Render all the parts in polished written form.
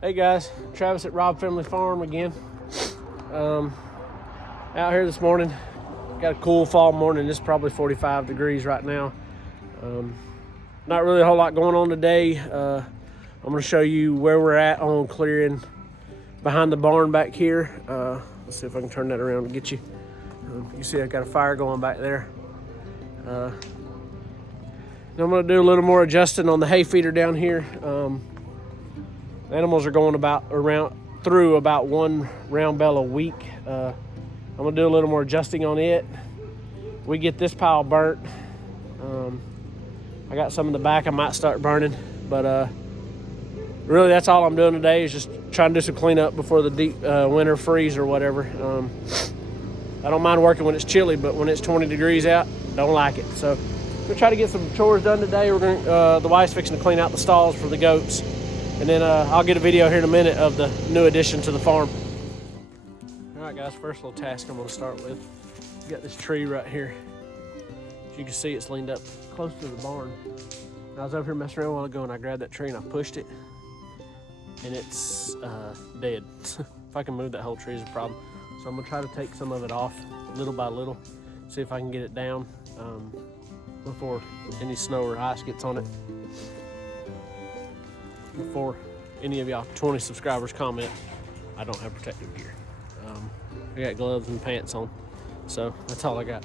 Hey guys, Travis at Robb Family Farm again. Out here this morning. Got a cool fall morning. It's probably 45 degrees right now. Not really a whole lot going on today. I'm going to show you where we're at on clearing behind the barn back here. Let's see if I can turn that around and get you. You see I got a fire going back there. Now I'm going to do a little more adjusting on the hay feeder down here. The animals are going through about one round bale a week. I'm gonna do a little more adjusting on it. We get this pile burnt. I got some in the back I might start burning, but really that's all I'm doing today is just trying to do some cleanup before the deep winter freeze or whatever. I don't mind working when it's chilly, but when it's 20 degrees out, don't like it. So we'll try to get some chores done today. We're gonna the wife's fixing to clean out the stalls for the goats. And then I'll get a video here in a minute of the new addition to the farm. All right, guys, first little task I'm gonna start with. We got this tree right here. As you can see, it's leaned up close to the barn. I was over here messing around a while ago and I grabbed that tree and I pushed it and it's dead. If I can move that whole tree is a problem. So I'm gonna try to take some of it off little by little, see if I can get it down before any snow or ice gets on it. Before any of y'all 20 subscribers comment, I don't have protective gear. I got gloves and pants on, so that's all I got.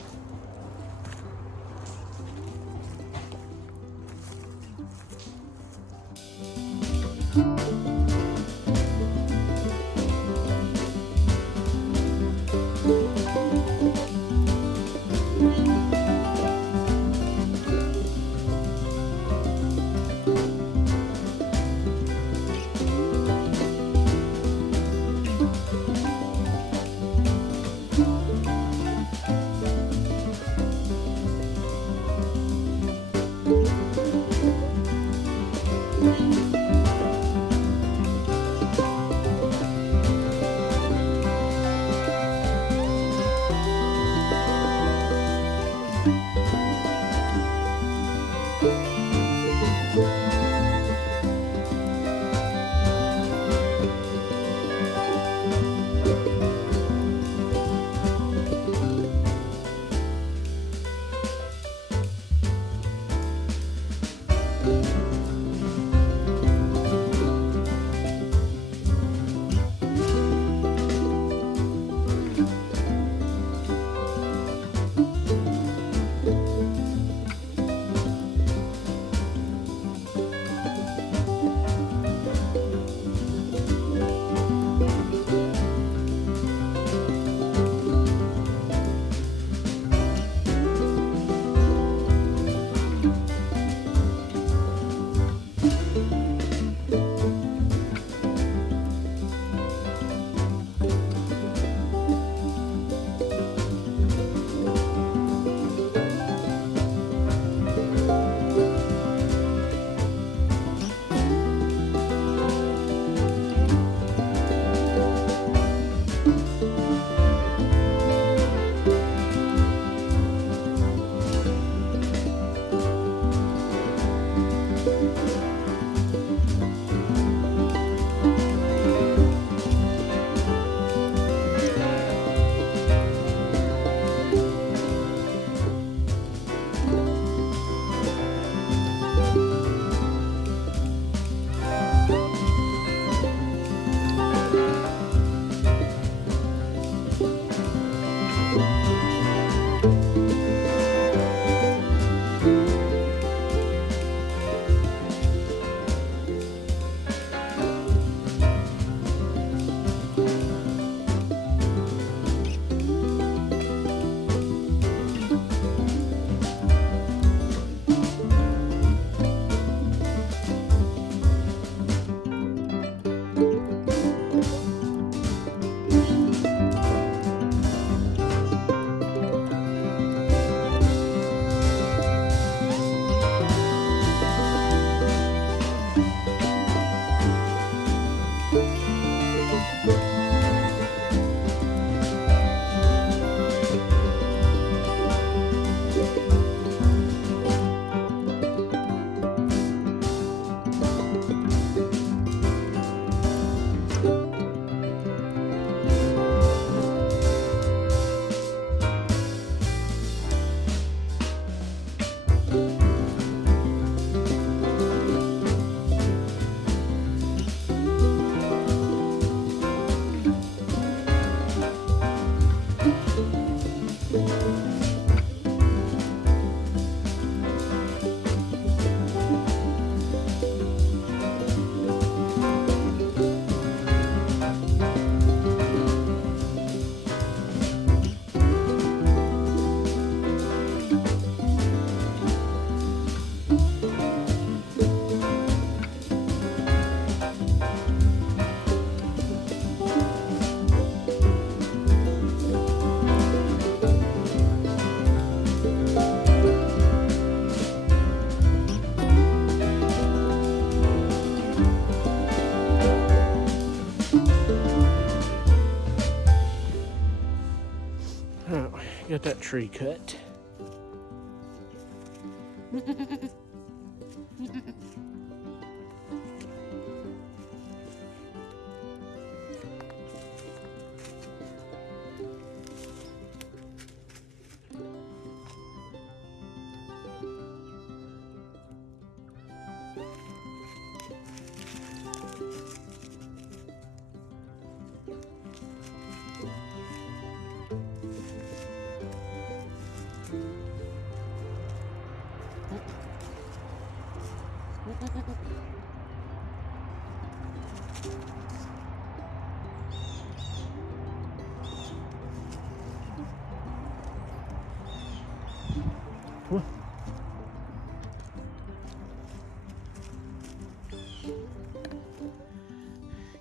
Get that tree cut.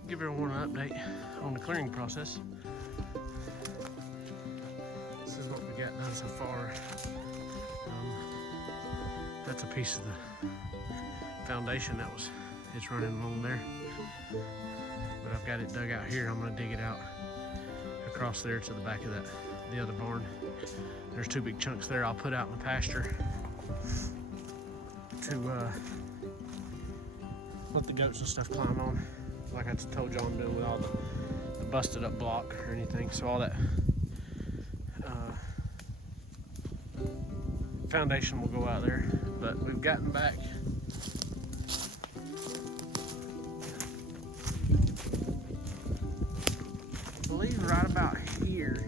Give everyone an update on the clearing process. This is what we got done so far. That's a piece of the foundation it's running along there. But I've got it dug out here. I'm gonna dig it out across there to the back of the other barn. There's 2 big chunks there I'll put out in the pasture to let the goats and stuff climb on. Like I told y'all I'm doing with all the busted up block or anything. So all that foundation will go out there. But we've gotten back I believe right about here.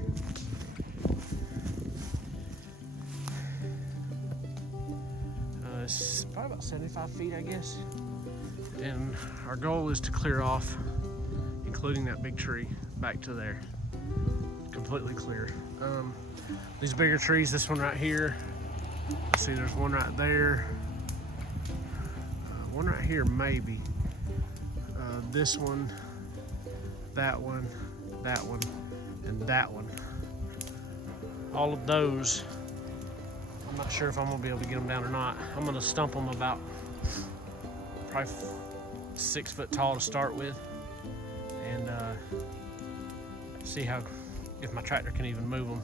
It's probably about 75 feet, I guess. And our goal is to clear off, including that big tree, back to there. Completely clear. These bigger trees, this one right here. See, there's one right there. One right here, maybe. This one, that one, and that one. All of those, I'm not sure if I'm gonna be able to get them down or not. I'm gonna stump them about probably 6 foot tall to start with, and see if my tractor can even move them.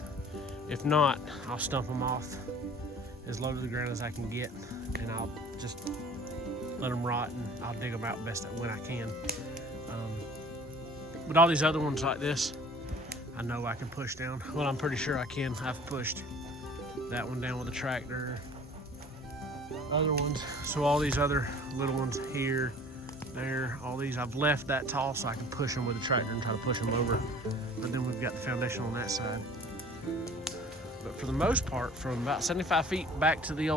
If not, I'll stump them off as low to the ground as I can get, and I'll just let them rot, and I'll dig them out best when I can. But all these other ones like this, I know I can push down. Well, I'm pretty sure I can. I've pushed that one down with a tractor. Other ones, so all these other little ones here, there, all these, I've left that tall so I can push them with a tractor and try to push them over. But then we've got the foundation on that side. But for the most part, from about 75 feet back to the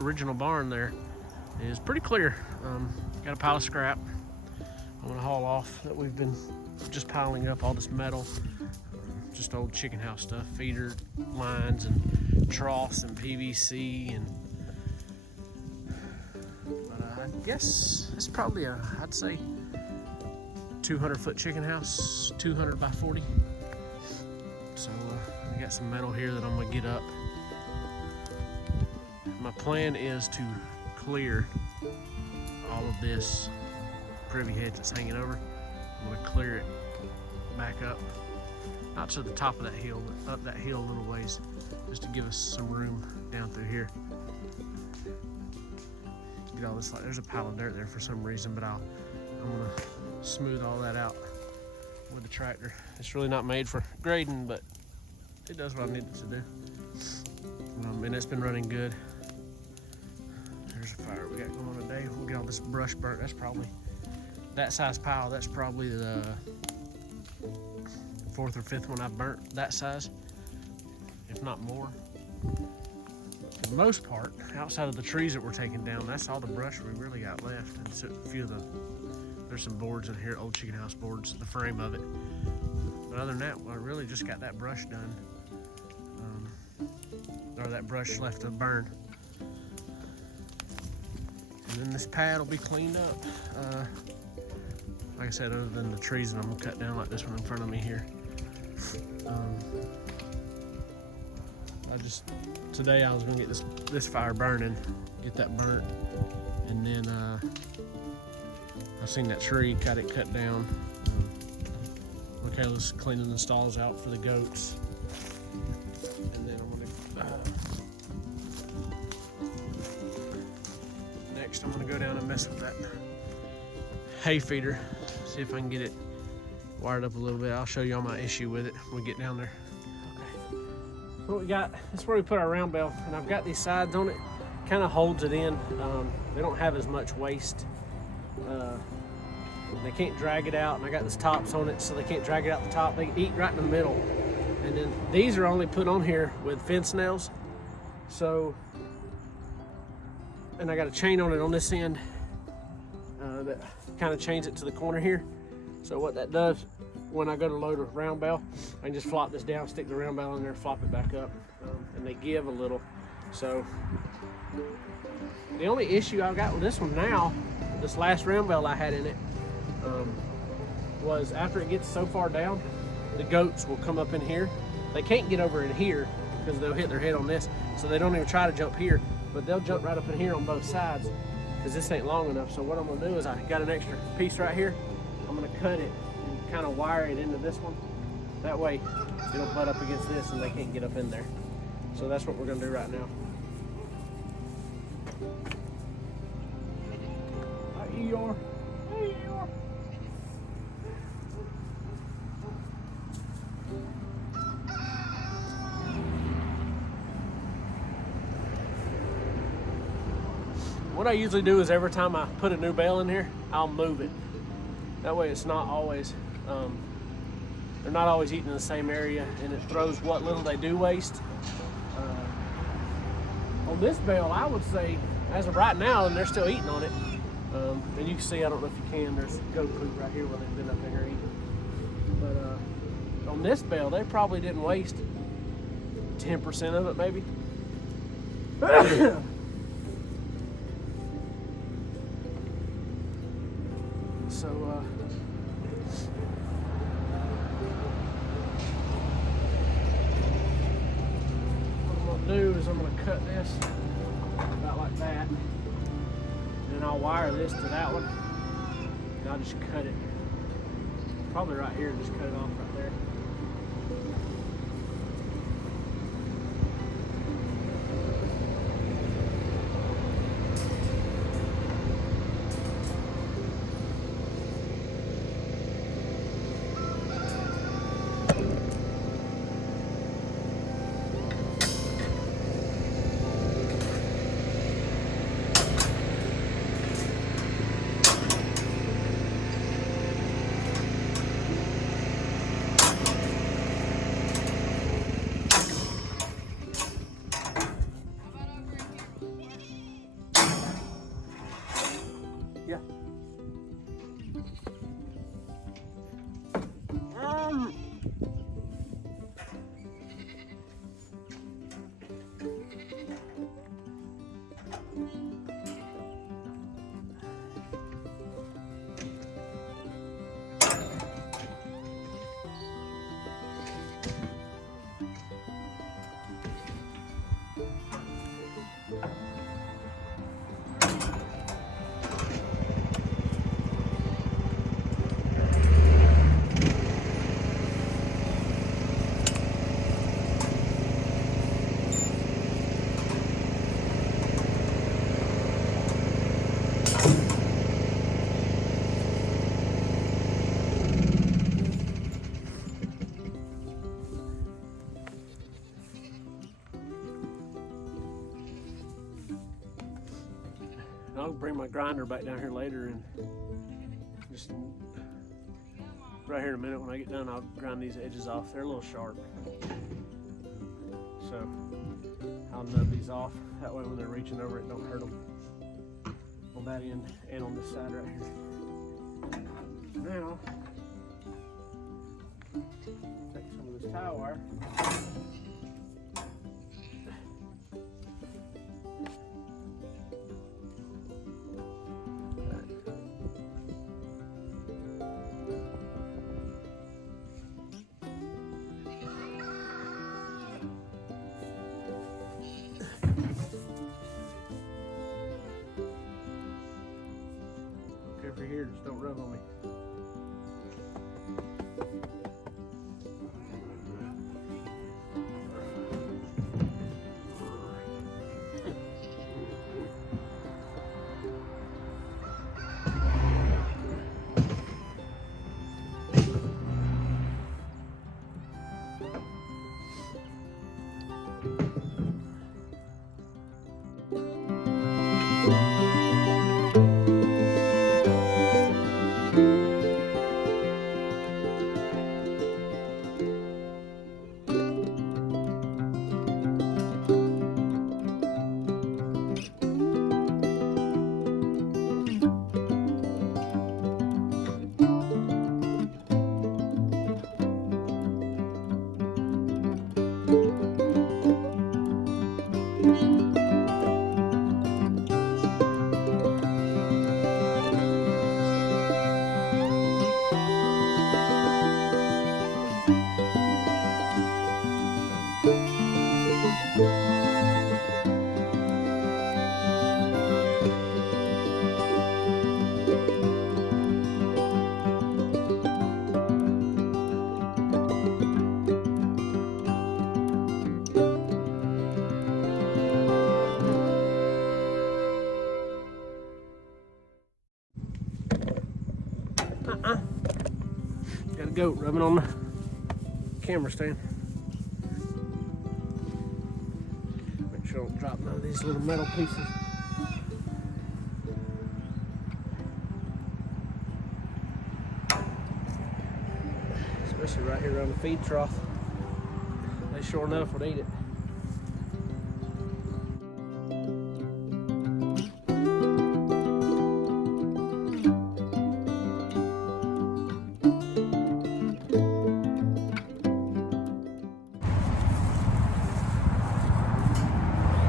original barn there is pretty clear. Got a pile of scrap I'm gonna haul off that we've been just piling up, all this metal, just old chicken house stuff, feeder lines and troughs and PVC, and I guess it's probably I'd say 200-foot chicken house, 200 by 40. So I got some metal here that I'm gonna get up. My plan is to clear all of this privy hedge that's hanging over. I'm gonna clear it back up, not to the top of that hill, but up that hill a little ways, just to give us some room down through here. Get all this, like there's a pile of dirt there for some reason, but I'm gonna smooth all that out with the tractor. It's really not made for grading, but it does what I need it to do. And it's been running good. There's a fire we got going today. We'll get all this brush burnt. That's probably, that size pile, that's probably the 4th or 5th one I've burnt that size, if not more. For the most part, outside of the trees that we're taking down, that's all the brush we really got left. And so a few of there's some boards in here, old chicken house boards, the frame of it. But other than that, I really just got that brush done. Or that brush left to burn. And then this pad will be cleaned up. Like I said, other than the trees that I'm gonna cut down, like this one in front of me here. Today I was gonna get this fire burning, get that burnt, and then I seen that tree, got it cut down. Michaela's cleaning the stalls out for the goats, and then I'm next I'm gonna go down and mess with that hay feeder, see if I can get it wired up a little bit. I'll show you all my issue with it when we get down there. Okay. So what we got, this is where we put our round bell, and I've got these sides on it, kind of holds it in. They don't have as much waste. They can't drag it out, and I got this tops on it, so they can't drag it out the top. They eat right in the middle. And then these are only put on here with fence nails. So, and I got a chain on it on this end that kind of chains it to the corner here. So what that does, when I go to load a round bell, I can just flop this down, stick the round bell in there, flop it back up, and they give a little. So the only issue I've got with this one now, this last round bell I had in it, was after it gets so far down, the goats will come up in here. They can't get over in here because they'll hit their head on this, so they don't even try to jump here, but they'll jump right up in here on both sides because this ain't long enough. So what I'm gonna do is, I got an extra piece right here. I'm gonna cut it and kind of wire it into this one. That way it'll butt up against this and they can't get up in there. So that's what we're gonna do right now. Hi, Eeyore. Hey, Eeyore. What I usually do is every time I put a new bale in here, I'll move it. That way it's not always, they're not always eating in the same area, and it throws what little they do waste. On this bale, I would say, as of right now, and they're still eating on it, and you can see, I don't know if you can, there's goat poop right here where they've been up in here eating. But on this bale, they probably didn't waste 10% of it, maybe. So, what I'm gonna do is I'm gonna cut this about like that, and then I'll wire this to that one, and I'll just cut it, probably right here, just cut it off right there. Yeah. I'll bring my grinder back down here later, and just right here in a minute when I get done, I'll grind these edges off. They're a little sharp. So I'll nub these off. That way when they're reaching over, it don't hurt them on that end and on this side right here. Now, take some of this tie wire. Got a goat rubbing on the camera stand. Make sure I don't drop none of these little metal pieces. Especially right here around the feed trough. They sure enough would eat it.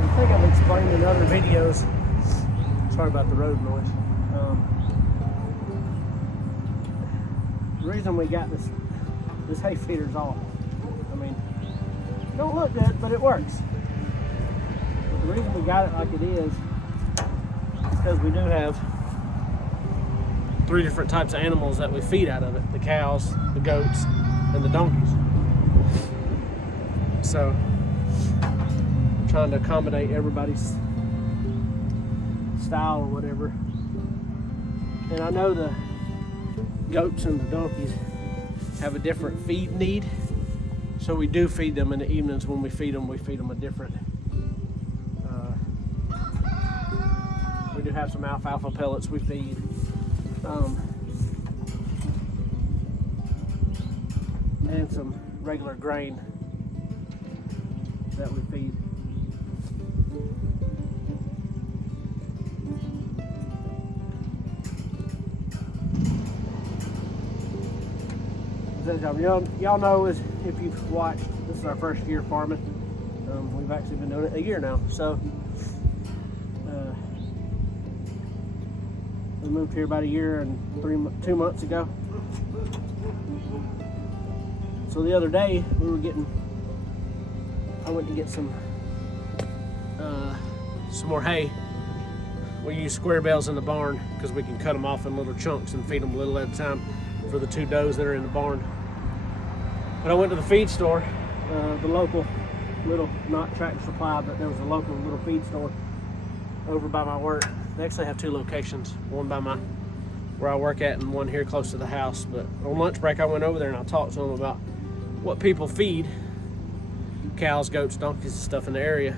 I think I've explained in other videos. Sorry about the road noise. The reason we got this hay feeder's off. I mean, don't look good, but it works. But the reason we got it like it is because we do have 3 different types of animals that we feed out of it: the cows, the goats, and the donkeys. So I'm trying to accommodate everybody's style or whatever. And I know the goats and the donkeys have a different feed need, so we do feed them in the evenings. When we feed them a different we do have some alfalfa pellets we feed, and some regular grain that we feed. Y'all know, if you've watched, this is our first year farming. We've actually been doing it a year now. So we moved here about a year and 2 months ago. So the other day I went to get some more hay. We use square bales in the barn because we can cut them off in little chunks and feed them a little at a time for the 2 does that are in the barn. But I went to the feed store, the local little, not Tractor Supply, but there was a local little feed store over by my work. They actually have 2 locations, one by where I work at and one here close to the house. But on lunch break I went over there and I talked to them about what people feed cows, goats, donkeys, and stuff in the area.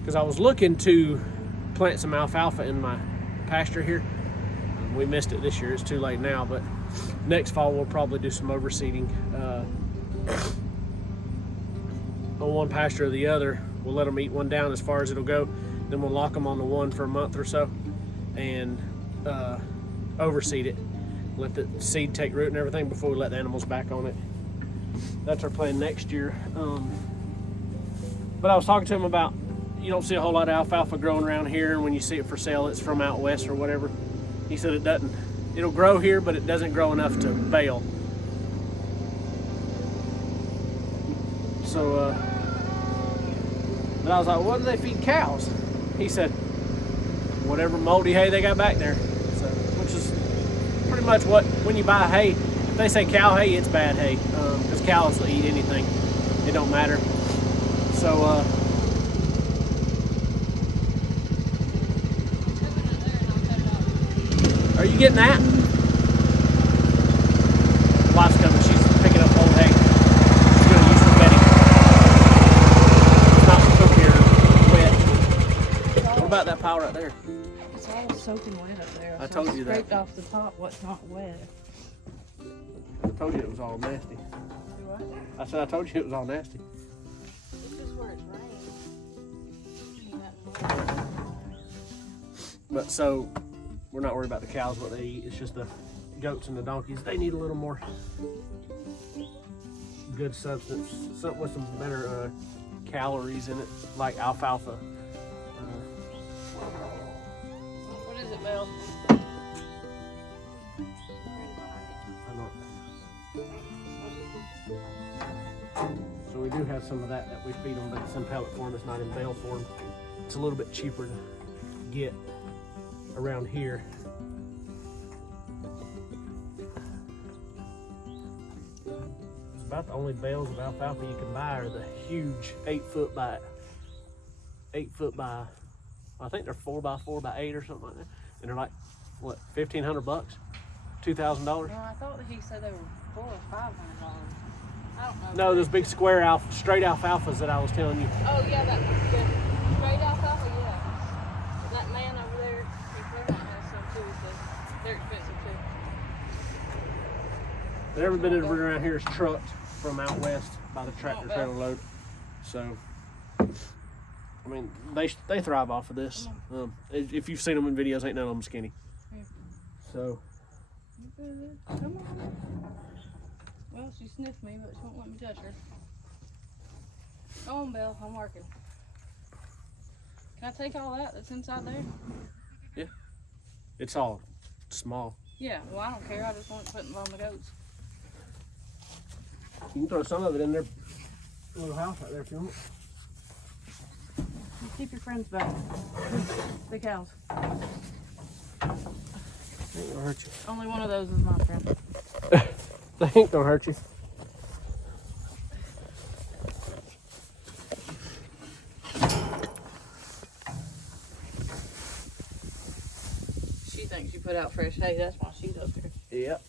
Because I was looking to plant some alfalfa in my pasture here. We missed it this year, it's too late now, but next fall we'll probably do some overseeding on one pasture or the other. We'll let them eat one down as far as it'll go, then we'll lock them on the one for a month or so and overseed it, let the seed take root and everything before we let the animals back on it. That's our plan next year. But I was talking to him about, you don't see a whole lot of alfalfa growing around here, and when you see it for sale it's from out west or whatever. He said it'll grow here, but it doesn't grow enough to bale. So, but I was like, what do they feed cows? He said, whatever moldy hay they got back there. So, which is pretty much when you buy hay, if they say cow hay, it's bad hay. Because cows will eat anything. It don't matter. So, are you getting that? Wife's coming. She's picking up old hay. She's going to use some bedding. It's not cooked here wet. What about that pile right there? It's all soaking wet up there. I told you that. Scraped off the top what's not wet. I told you it was all nasty. What? I said I told you it was all nasty. This is where it's rained. But so, we're not worried about the cows, what they eat. It's just the goats and the donkeys. They need a little more good substance, something with some better calories in it, like alfalfa. What is it, Mel? So we do have some of that we feed them, but it's in pellet form. It's not in bale form. It's a little bit cheaper to get around here. It's about the only bales of alfalfa you can buy are the huge 8 foot by, I think they're 4 by 4 by 8 or something like that. And they're like, what, $1,500? $2,000. No, I thought that he said they were $400 or $500. I don't know. No, those big square straight alfalfas that I was telling you. Oh yeah, that the straight alfalfa, yeah. That man over there, he Claremont has some too. He says they're expensive too. But everything that around here is trucked from out west by the tractor trailer load. So, I mean, they thrive off of this. If you've seen them in videos, ain't none of them skinny. So. Come on. Well, she sniffed me, but she won't let me touch her. Go on, Belle. I'm working. Can I take all that's inside there? Yeah. It's all small. Yeah. Well, I don't care. I just want it putting on the goats. You can throw some of it in their little house right there if you want. You keep your friends back. The cows. They ain't gonna hurt you. Only one of those is my friend. They ain't gonna hurt you. She thinks you put out fresh hay. That's why she's up there. Yep.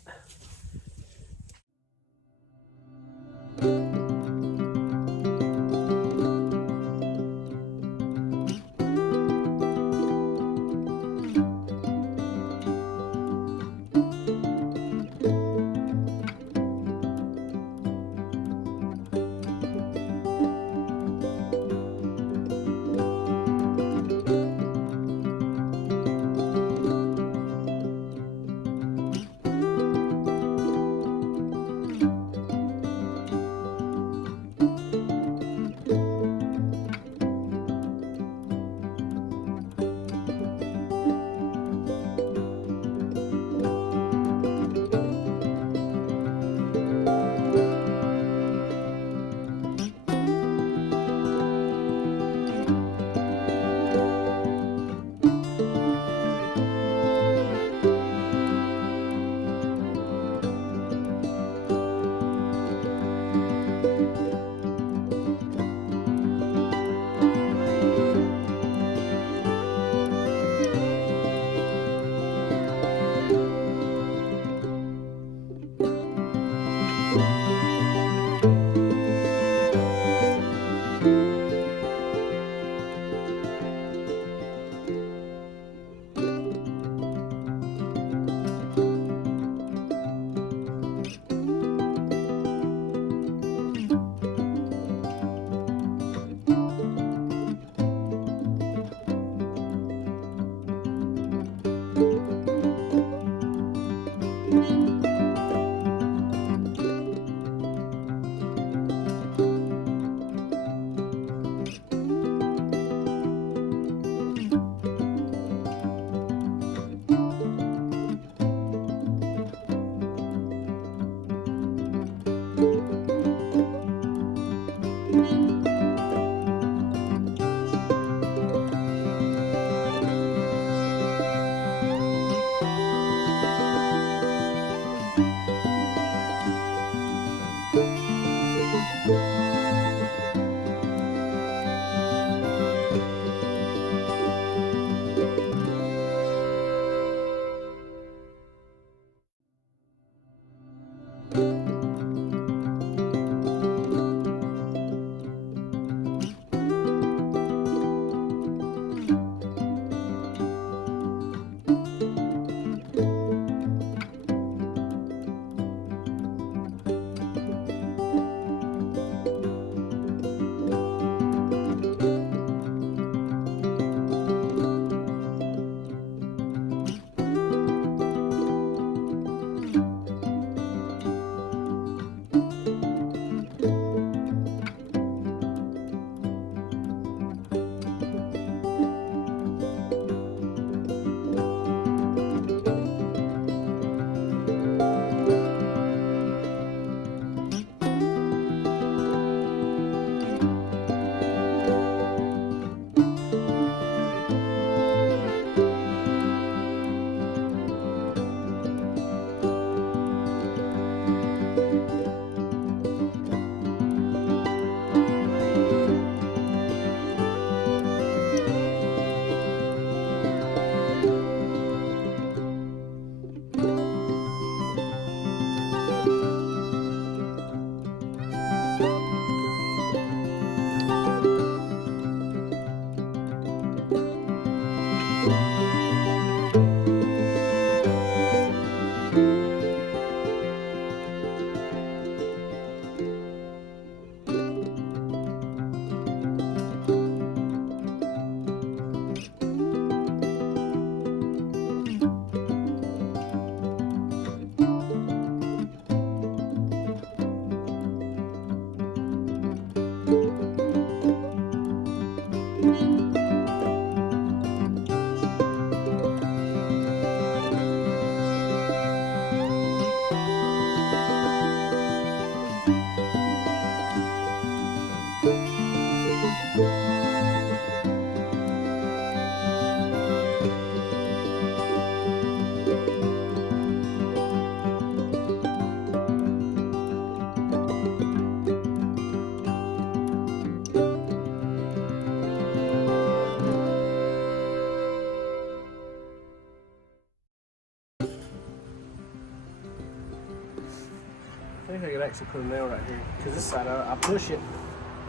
I think I could actually put a nail right here, because this side I push it,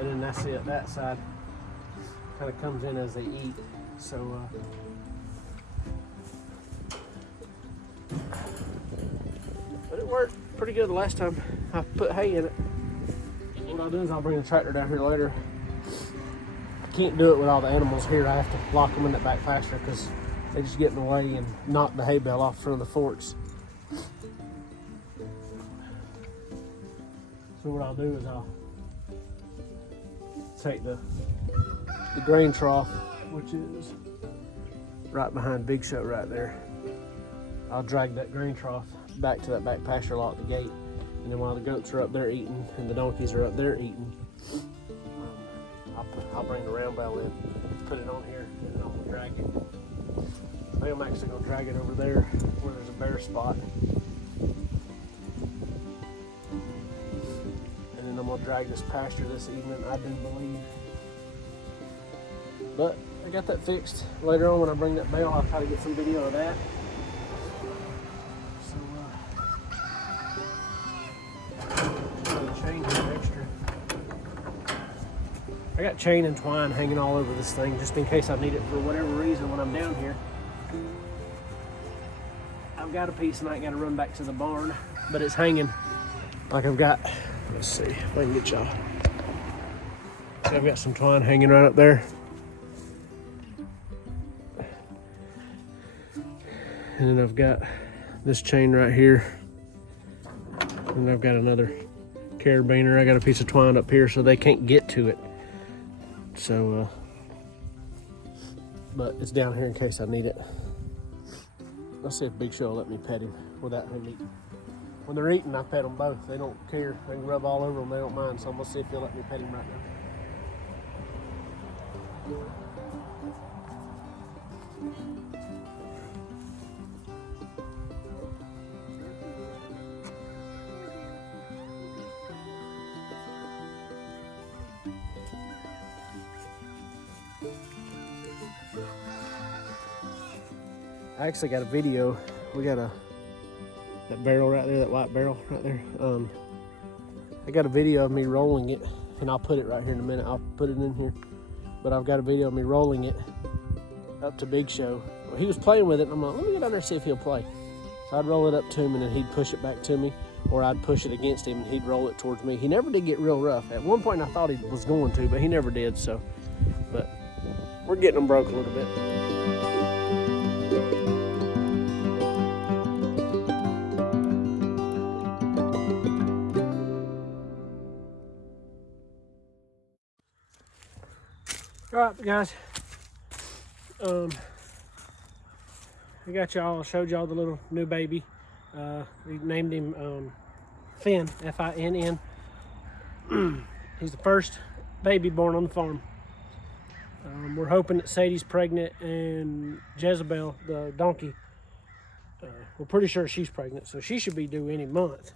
and then that's it. That side kind of comes in as they eat. So but it worked pretty good the last time I put hay in it. What I'll do is I'll bring the tractor down here later. I can't do it with all the animals here. I have to lock them in the back pasture because they just get in the way and knock the hay bale off front of the forks. So what I'll do is I'll take the grain trough, which is right behind Big Show right there. I'll drag that grain trough back to that back pasture, lock the gate, and then while the goats are up there eating and the donkeys are up there eating, I'll bring the round bale in, put it on here, and then I'm gonna drag it. I think I'm actually gonna drag it over there where there's a bare spot. And then I'm gonna drag this pasture this evening, I do believe. But I got that fixed. Later on when I bring that bale, I'll try to get some video of that. I got chain and twine hanging all over this thing just in case I need it for whatever reason when I'm down here. I've got a piece and I ain't got to run back to the barn, but it's hanging like I've got, let's see if I can get y'all. So I've got some twine hanging right up there. And then I've got this chain right here. And I've got another carabiner. I got a piece of twine up here so they can't get to it. So, but it's down here in case I need it. Let's see if Big Show will let me pet him without him eating. When they're eating, I pet them both. They don't care. They can rub all over them. They don't mind. So I'm gonna see if he'll let me pet him right now. I actually got a video. We got that barrel right there, that white barrel right there. I got a video of me rolling it, and I'll put it right here in a minute. I'll put it in here. But I've got a video of me rolling it up to Big Show. He was playing with it, and I'm like, let me get down there and see if he'll play. So I'd roll it up to him, and then he'd push it back to me, or I'd push it against him, and he'd roll it towards me. He never did get real rough. At one point, I thought he was going to, but he never did. So, but we're getting them broke a little bit. All right, guys. I got y'all, showed y'all the little new baby. We named him Finn, F-I-N-N. He's the first baby born on the farm. We're hoping that Sadie's pregnant and Jezebel, the donkey, we're pretty sure she's pregnant, so she should be due any month.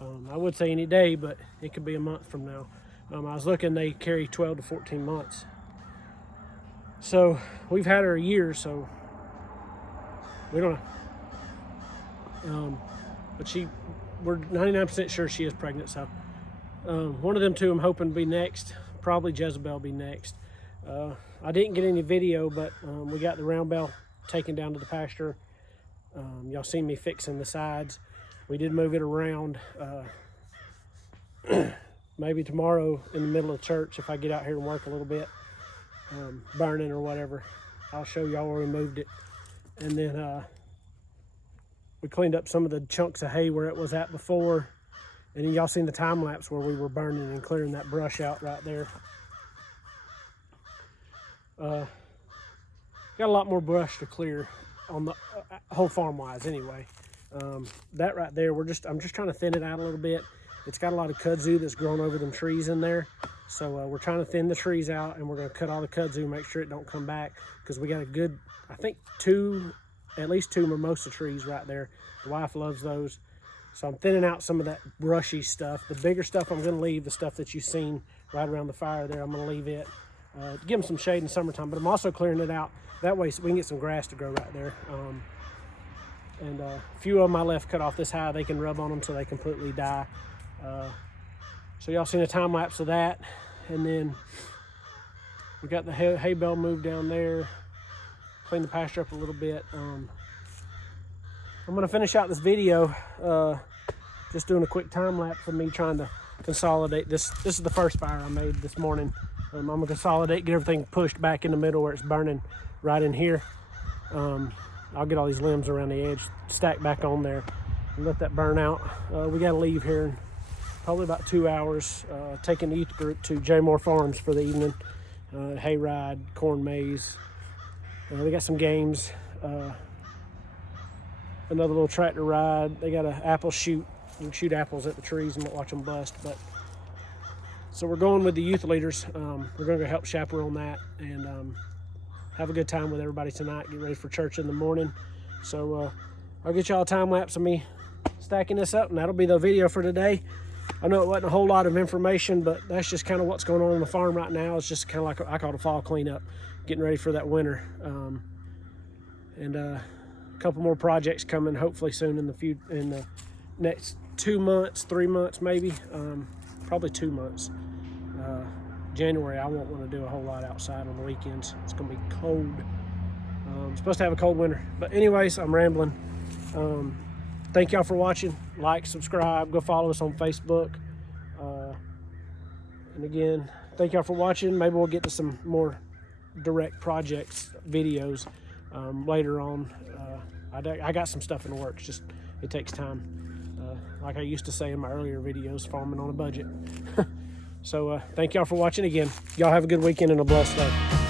I would say any day, but it could be a month from now. I was looking, they carry 12 to 14 months. So we've had her a year, so we don't know. But we're 99% sure she is pregnant. So one of them two I'm hoping to be next. Probably Jezebel will be next. I didn't get any video, but we got the round bale taken down to the pasture. Y'all seen me fixing the sides. We did move it around. Maybe tomorrow in the middle of church, if I get out here and work a little bit. Burning or whatever, I'll show y'all where we moved it. And then we cleaned up some of the chunks of hay where it was at before, and then y'all seen the time lapse where we were burning and clearing that brush out right there. Got a lot more brush to clear on the whole farm wise anyway. That right there, I'm just trying to thin it out a little bit. It's got a lot of kudzu that's grown over them trees in there. So we're trying to thin the trees out, and we're going to cut all the kudzu, make sure it don't come back, because we got a good, I think at least two mimosa trees right there. The wife loves those. So I'm thinning out some of that brushy stuff. The bigger stuff I'm going to leave, the stuff that you've seen right around the fire there, I'm going to leave it. Give them some shade in the summertime, but I'm also clearing it out. That way so we can get some grass to grow right there. And a few of them I left cut off this high. They can rub on them so they completely die. So y'all seen a time lapse of that. And then we got the hay bale moved down there, clean the pasture up a little bit. I'm gonna finish out this video just doing a quick time lapse of me trying to consolidate this. This is the first fire I made this morning. I'm gonna consolidate, get everything pushed back in the middle where it's burning right in here. I'll get all these limbs around the edge, stack back on there, and let that burn out. We gotta leave here in probably about 2 hours, taking the youth group to J. Moore Farms for the evening. Hay ride, corn maze. They got some games. Another little tractor ride. They got an apple shoot. You can shoot apples at the trees and watch them bust. But so we're going with the youth leaders. We're going to go help chaperone that and have a good time with everybody tonight. Get ready for church in the morning. So I'll get y'all a time lapse of me stacking this up, and that'll be the video for today. I know it wasn't a whole lot of information, but that's just kind of what's going on the farm right now. It's just kind of like I call it a fall cleanup, getting ready for that winter. And a couple more projects coming hopefully soon in the next 2 months, 3 months maybe, probably 2 months. January I won't want to do a whole lot outside on the weekends. It's gonna be cold. Supposed to have a cold winter, but anyways, I'm rambling. Thank y'all for watching. Like, subscribe, go follow us on Facebook. And again, thank y'all for watching. Maybe we'll get to some more direct projects videos later on. I got some stuff in the works, just it takes time. Like I used to say in my earlier videos, farming on a budget. So thank y'all for watching again. Y'all have a good weekend and a blessed day.